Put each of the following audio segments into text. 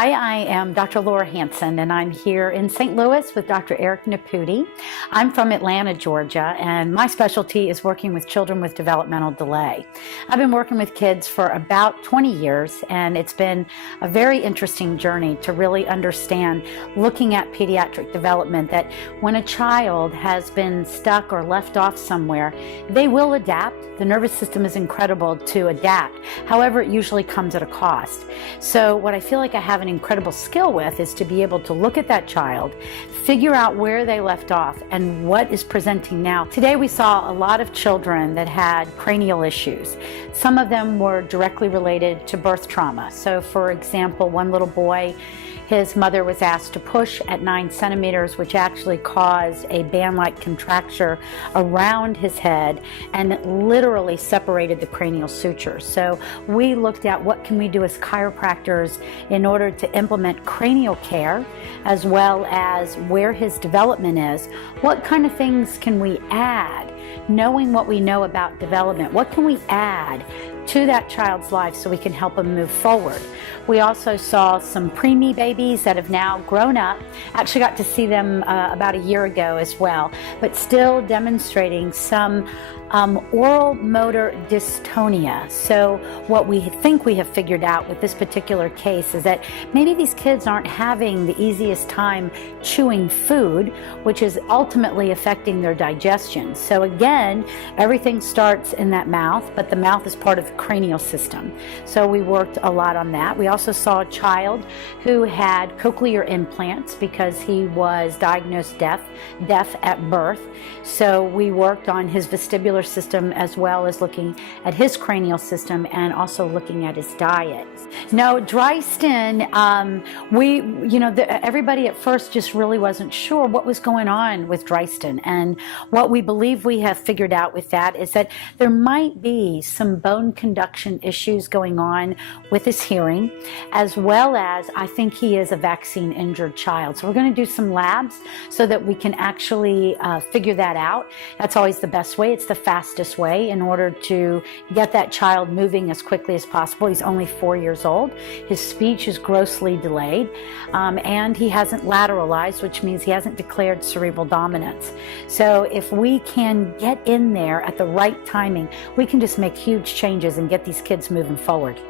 Hi, I am Dr. Laura Hansen, and I'm here in St. Louis with Dr. Eric Nepute. I'm from Atlanta, Georgia, and my specialty is working with children with developmental delay. I've been working with kids for about 20 years, and it's been a very interesting journey to really understand, looking at pediatric development, that when a child has been stuck or left off somewhere, they will adapt. The nervous system is incredible to adapt. However, it usually comes at a cost. So what I feel like I have an incredible skill with is to be able to look at that child, figure out where they left off and what is presenting now. Today we saw a lot of children that had cranial issues. Some of them were directly related to birth trauma. So for example, one little boy, his mother was asked to push at 9 centimeters, which actually caused a band-like contracture around his head and literally separated the cranial sutures. So we looked at what can we do as chiropractors in order to implement cranial care, as well as where his development is. What kind of things can we add? Knowing what we know about development, what can we add to that child's life so we can help them move forward? We also saw some preemie babies that have now grown up. Actually got to see them about a year ago as well, but still demonstrating some oral motor dystonia. So what we think we have figured out with this particular case is that maybe these kids aren't having the easiest time chewing food, which is ultimately affecting their digestion. So again, everything starts in that mouth, but the mouth is part of the cranial system. So we worked a lot on that. We also saw a child who had cochlear implants because he was diagnosed deaf at birth. So we worked on his vestibular system as well as looking at his cranial system and also looking at his diet. No, dry skin, everybody at first just really wasn't sure what was going on with dry skin. And what we believe we have figured out with that is that there might be some bone conduction issues going on with his hearing, as well as I think he is a vaccine injured child. So we're going to do some labs so that we can actually figure that out. That's always the best way. It's the fastest way in order to get that child moving as quickly as possible. He's only 4 years old. His speech is grossly delayed, and he hasn't lateralized, which means he hasn't declared cerebral dominance. So if we can get in there at the right timing, we can just make huge changes and get these kids moving forward.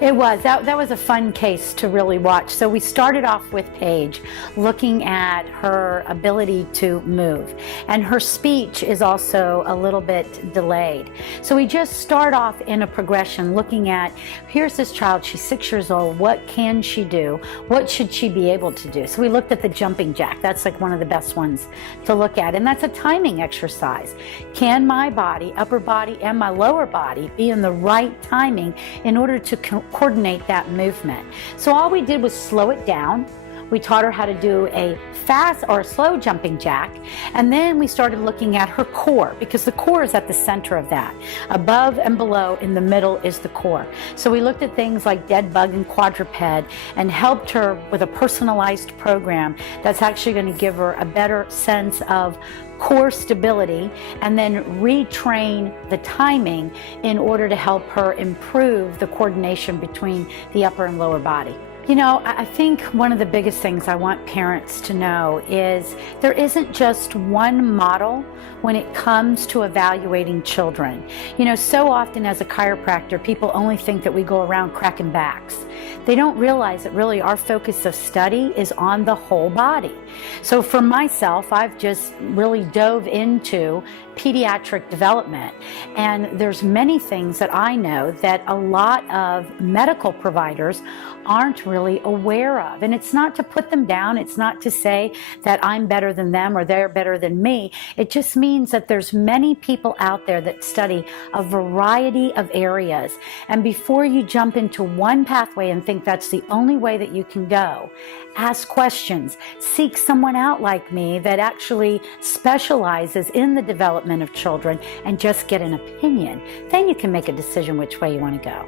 It was. That was a fun case to really watch. So we started off with Paige, looking at her ability to move. And her speech is also a little bit delayed. So we just start off in a progression looking at, here's this child, she's 6 years old, what can she do? What should she be able to do? So we looked at the jumping jack. That's like one of the best ones to look at. And that's a timing exercise. Can my body, upper body and my lower body, be in the right timing in order to coordinate that movement? So all we did was slow it down. We taught her how to do a fast or a slow jumping jack, and then we started looking at her core, because the core is at the center of that. Above and below, in the middle, is the core. So we looked at things like dead bug and quadruped and helped her with a personalized program that's actually going to give her a better sense of core stability, and then retrain the timing in order to help her improve the coordination between the upper and lower body. You know, I think one of the biggest things I want parents to know is there isn't just one model when it comes to evaluating children. You know, so often as a chiropractor, people only think that we go around cracking backs. They don't realize that really our focus of study is on the whole body. So for myself, I've just really dove into pediatric development, and there's many things that I know that a lot of medical providers aren't really aware of. And it's not to put them down, it's not to say that I'm better than them or they're better than me. It just means that there's many people out there that study a variety of areas. And before you jump into one pathway and think that's the only way that you can go, ask questions, seek someone out like me that actually specializes in the development of children, and just get an opinion. Then you can make a decision which way you want to go.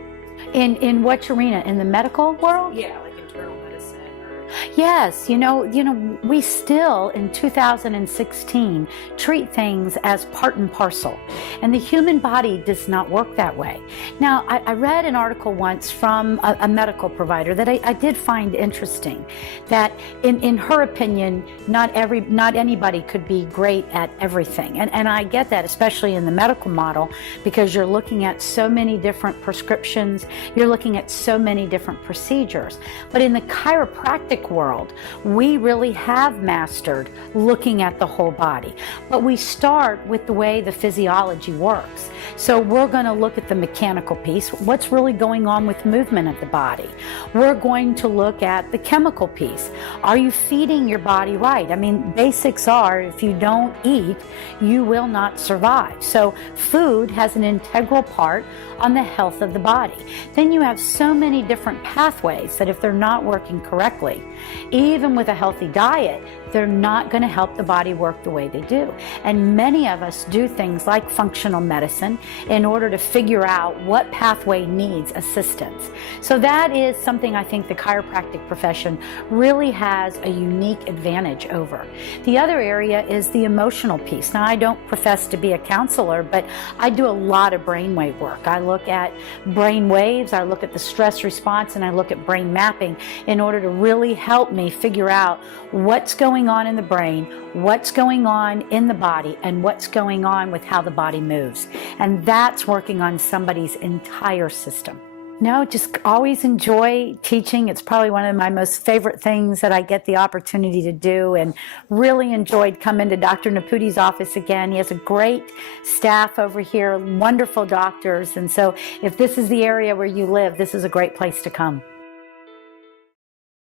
In which arena? In the medical world? Yeah, like internal medicine or... Yes, we still in 2016 treat things as part and parcel, and the human body does not work that way. Now, I read an article once from a medical provider that I did find interesting, that in her opinion, not anybody could be great at everything, and I get that, especially in the medical model, because you're looking at so many different prescriptions, you're looking at so many different procedures. But in the chiropractic world, we really have mastered looking at the whole body. But we start with the way the physiology works. So we're going to look at the mechanical piece, what's really going on with movement of the body. We're going to look at the chemical piece. Are you feeding your body right? I mean, basics are, if you don't eat, you will not survive. So food has an integral part on the health of the body. Then you have so many different pathways that if they're not working correctly, even with a healthy diet, they're not going to help the body work the way they do. And many of us do things like functional medicine in order to figure out what pathway needs assistance. So that is something I think the chiropractic profession really has a unique advantage over. The other area is the emotional piece. Now, I don't profess to be a counselor, but I do a lot of brainwave work. I look at brain waves, I look at the stress response, and I look at brain mapping in order to really help me figure out what's going on in the brain, what's going on in the body, and what's going on with how the body moves. And that's working on somebody's entire system. No, just always enjoy teaching. It's probably one of my most favorite things that I get the opportunity to do, and really enjoyed coming to Dr. Nepute's office again. He has a great staff over here, wonderful doctors. And so if this is the area where you live, this is a great place to come.